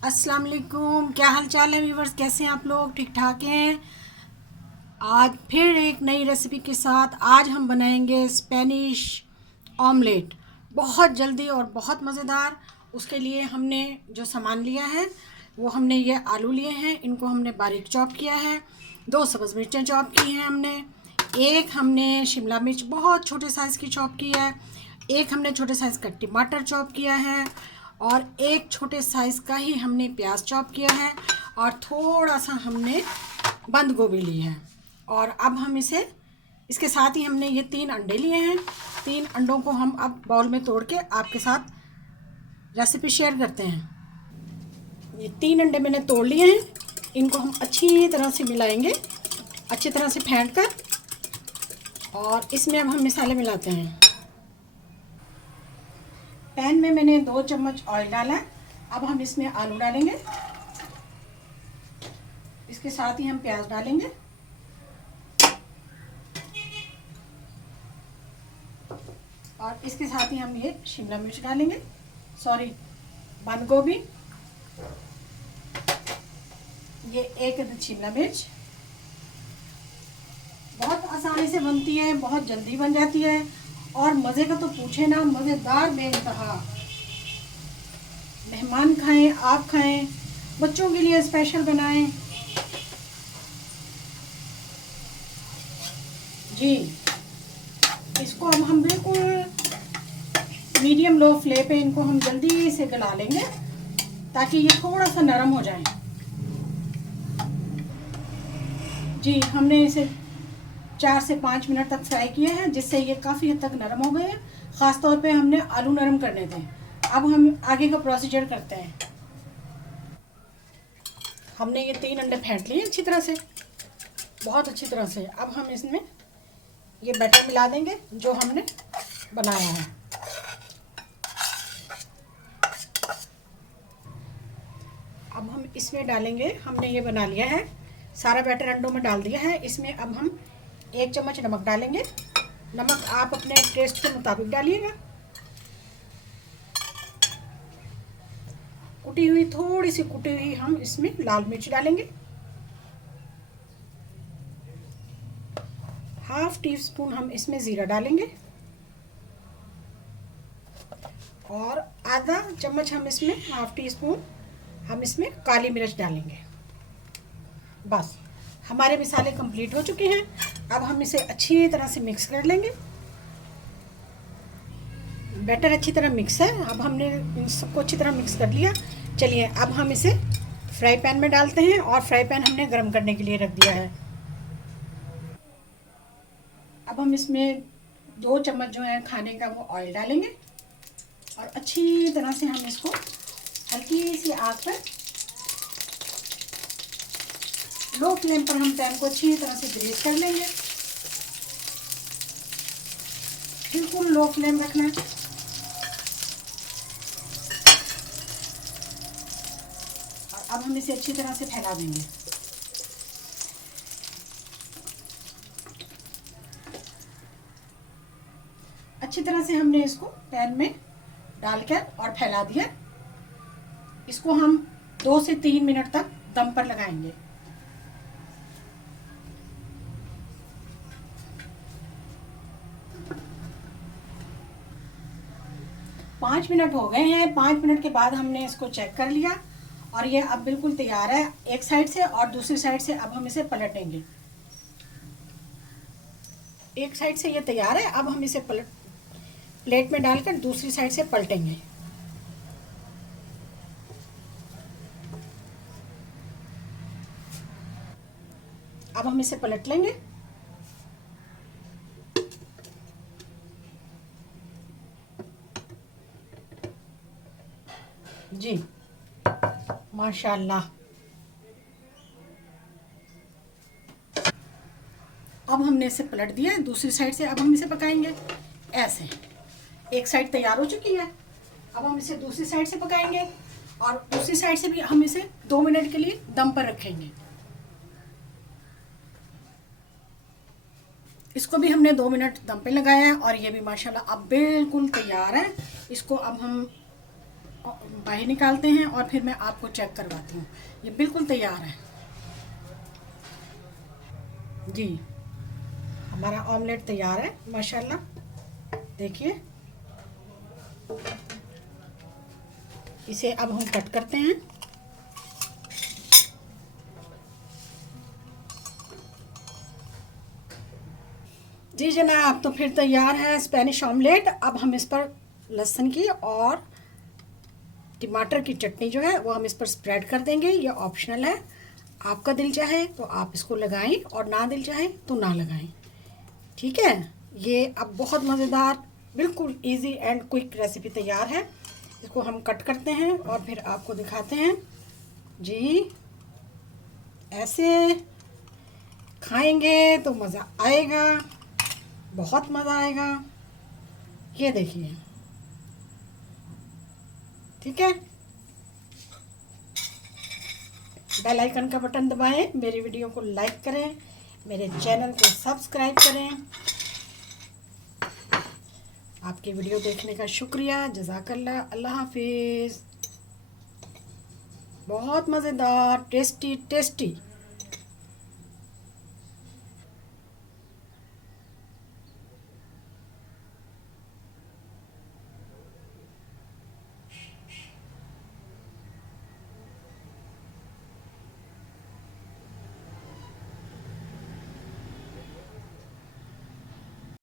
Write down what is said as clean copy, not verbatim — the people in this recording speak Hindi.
अस्सलाम वालेकुम। क्या हाल चाल है व्यूवर्स, कैसे हैं आप लोग? ठीक ठाक हैं। आज फिर एक नई रेसिपी के साथ आज हम बनाएंगे स्पेनिश ऑमलेट। बहुत जल्दी और बहुत मज़ेदार। उसके लिए हमने जो सामान लिया है वो हमने ये आलू लिए हैं, इनको हमने बारीक चॉप किया है। दो सब्ज़ मिर्चें चॉप की हैं हमने। एक हमने शिमला मिर्च बहुत छोटे साइज़ की चॉप की है। एक हमने छोटे साइज़ का टमाटर चॉप किया है और एक छोटे साइज़ का ही हमने प्याज चॉप किया है और थोड़ा सा हमने बंद गोभी ली है। और अब हम इसे इसके साथ ही हमने ये 3 अंडे लिए हैं। 3 अंडों को हम अब बाउल में तोड़ के आपके साथ रेसिपी शेयर करते हैं। ये 3 अंडे मैंने तोड़ लिए हैं, इनको हम अच्छी तरह से मिलाएंगे, अच्छी तरह से फेंट कर। और इसमें अब हम मसाले मिलाते हैं। पैन में मैंने 2 चम्मच ऑयल डाला है। अब हम इसमें आलू डालेंगे, इसके साथ ही हम प्याज डालेंगे और इसके साथ ही हम ये शिमला मिर्च डालेंगे, सॉरी बंद गोभी, ये एक शिमला मिर्च। बहुत आसानी से बनती है, बहुत जल्दी बन जाती है और मज़े का तो पूछे ना, मज़ेदार बेइंतहा। मेहमान खाएं, आप खाएं, बच्चों के लिए स्पेशल बनाएं जी। इसको अब हम बिल्कुल मीडियम लो फ्लेम पे इनको हम जल्दी से गला लेंगे ताकि ये थोड़ा सा नरम हो जाए। जी, हमने इसे 4 से 5 मिनट तक फ्राई किया है, जिससे ये काफ़ी हद तक नरम हो गए हैं। ख़ास तौर पे हमने आलू नरम करने थे। अब हम आगे का प्रोसीजर करते हैं। हमने ये 3 अंडे फेंट लिए अच्छी तरह से, बहुत अच्छी तरह से। अब हम इसमें ये बैटर मिला देंगे जो हमने बनाया है। अब हम इसमें डालेंगे, हमने ये बना लिया है, सारा बैटर अंडों में डाल दिया है। इसमें अब हम 1 चम्मच नमक डालेंगे। नमक आप अपने टेस्ट के मुताबिक डालिएगा। कुटी हुई, थोड़ी सी कुटी हुई हम इसमें लाल मिर्च डालेंगे। हाफ टी स्पून हम इसमें ज़ीरा डालेंगे और आधा चम्मच हम इसमें, हाफ टी स्पून हम इसमें काली मिर्च डालेंगे। बस हमारे मसाले कंप्लीट हो चुके हैं। अब हम इसे अच्छी तरह से मिक्स कर लेंगे। बैटर अच्छी तरह मिक्स है। अब हमने इन सबको अच्छी तरह मिक्स कर लिया। चलिए अब हम इसे फ्राई पैन में डालते हैं और फ्राई पैन हमने गर्म करने के लिए रख दिया है। अब हम इसमें 2 चम्मच जो है खाने का वो ऑयल डालेंगे और अच्छी तरह से हम इसको हल्की सी आग पर, लो फ्लेम पर हम पैन को अच्छी तरह से ग्रीस कर लेंगे। बिल्कुल लो फ्लेम रखना है। और अब हम इसे अच्छी तरह से फैला देंगे। अच्छी तरह से हमने इसको पैन में डालकर और फैला दिया। इसको हम 2 से 3 मिनट तक दम पर लगाएंगे। पाँच मिनट हो गए हैं। 5 मिनट के बाद हमने इसको चेक कर लिया और ये अब बिल्कुल तैयार है एक साइड से, और दूसरी साइड से अब हम इसे पलटेंगे। एक साइड से ये तैयार है, अब हम इसे प्लेट में डालकर दूसरी साइड से पलटेंगे। अब हम इसे पलट लेंगे। जी माशाल्लाह। अब हमने इसे पलट दिया है दूसरी साइड से। अब हम इसे पकाएंगे ऐसे। एक साइड तैयार हो चुकी है, अब हम इसे दूसरी साइड से पकाएंगे और दूसरी साइड से भी हम इसे 2 मिनट के लिए दम पर रखेंगे। इसको भी हमने 2 मिनट दम पे लगाया है और ये भी माशाल्लाह अब बिल्कुल तैयार है। इसको अब हम बाहर निकालते हैं और फिर मैं आपको चेक करवाती हूँ। ये बिल्कुल तैयार है जी। हमारा ऑमलेट तैयार है माशाल्लाह। देखिए, इसे अब हम कट करते हैं। जी जनाब, तो फिर तैयार है स्पेनिश ऑमलेट। अब हम इस पर लहसुन की और टमाटर की चटनी जो है वो हम इस पर स्प्रेड कर देंगे। ये ऑप्शनल है, आपका दिल चाहे तो आप इसको लगाएं और ना दिल चाहे तो ना लगाएं। ठीक है, ये अब बहुत मज़ेदार, बिल्कुल इजी एंड क्विक रेसिपी तैयार है। इसको हम कट करते हैं और फिर आपको दिखाते हैं जी। ऐसे खाएंगे तो मज़ा आएगा, बहुत मज़ा आएगा। ये देखिए, ठीक है। बेल आइकन का बटन दबाएं, मेरी वीडियो को लाइक करें, मेरे चैनल को सब्सक्राइब करें। आपकी वीडियो देखने का शुक्रिया, जज़ाकल्लाह, अल्लाह हाफिज़। बहुत मज़ेदार, टेस्टी टेस्टी